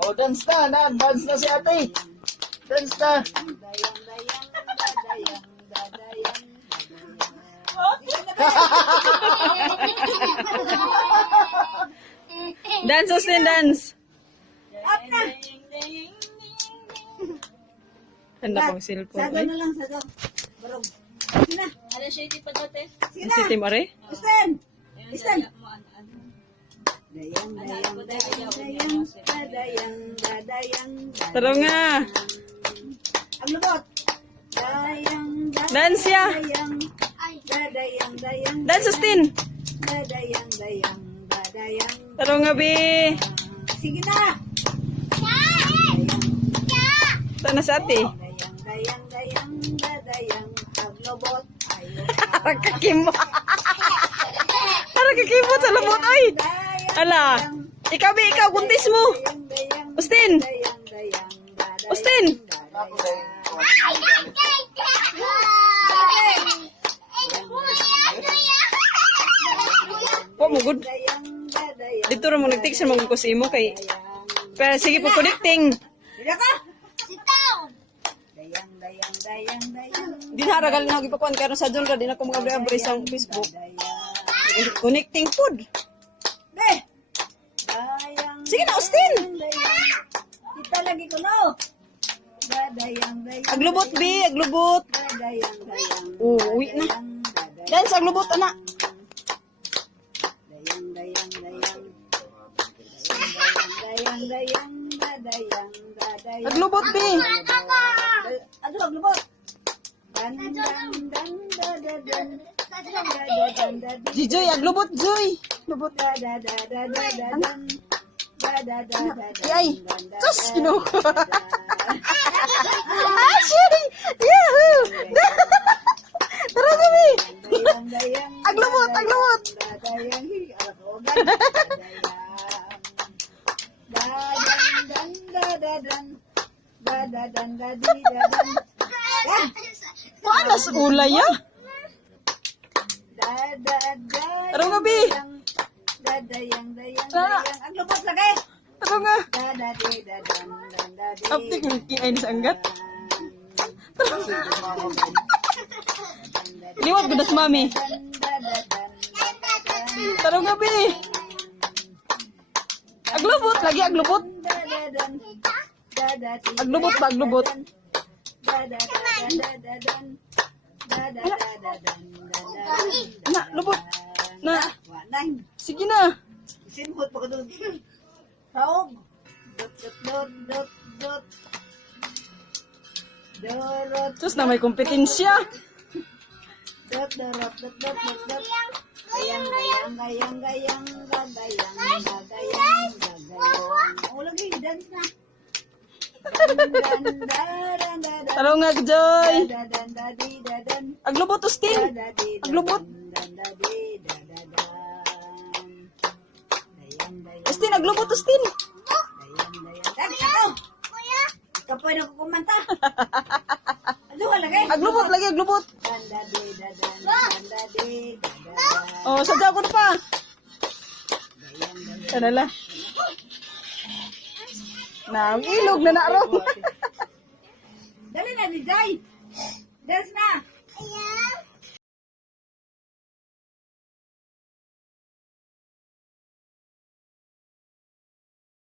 Oh, dance na. Dance na si ate. Dance na. Dance, Austin, dance. Up na. Handa pang cellphone. Sago Ay, na lang, sago. Barog. Sige na. Ada siya iti pa dati. Sige si na. Tim Are? Isten. Isten. Dayang, Dadayang. Taro nga. Ang lubot. Dayang. Dance ya. Dadayang. Dance, Austin. Dadayang. Taro nga, Bi. Sige na. Ito na sa ate. Dadayang. Ang lubot. Para kakimbo. Para kakimbo sa lubot, ay. Ala. Ikaw, Bi, ikaw, kuntis mo. Austin. Austin. Po mo good. Dito ra mo nag-text mo ko si mo kay. Pero sige po connecting. Dila ka. Di na ragal na gipakuan karon sa John ra di na ko mga abri sa Facebook. Connecting food. Be. Sige na Austin. Kita lagi ko no. Dadayang. Aglubot bi, aglubot. Dadayang. Uwi na. Dance aglubot ana. Dadayang. Aglubot bi. Aduh, aglubot. Joy aglubot Joy. Lubot. Ay. Sus kinuko. Ah, Sherry. Yahoo. Tara kami. Aglubot. Panas ulay ya? Tara nga bi. Aglubot lagi. Tara nga. Aptik ay sa anggat. Liwat gudas mami. Tara nga bi. Aglubot lagi aglubot. Aglubot ba aglubot? Na, lubot. Na. Sige na. Sinhot pa ka doon. Saog. Dot. Dorot. Sus na may kompetensya. Dot. Gayang. Oh, lagi dance na. Taro nga Joy. Aglubot Austin. Aglubot. Austin aglubot Austin. Dali ako. Kapoy na ko kumanta. Ano lagi? Aglubot lagi aglubot. Oh, sadya ko na pa. Kanala. Na, ang ilog na naarong. Dali na ni Jai.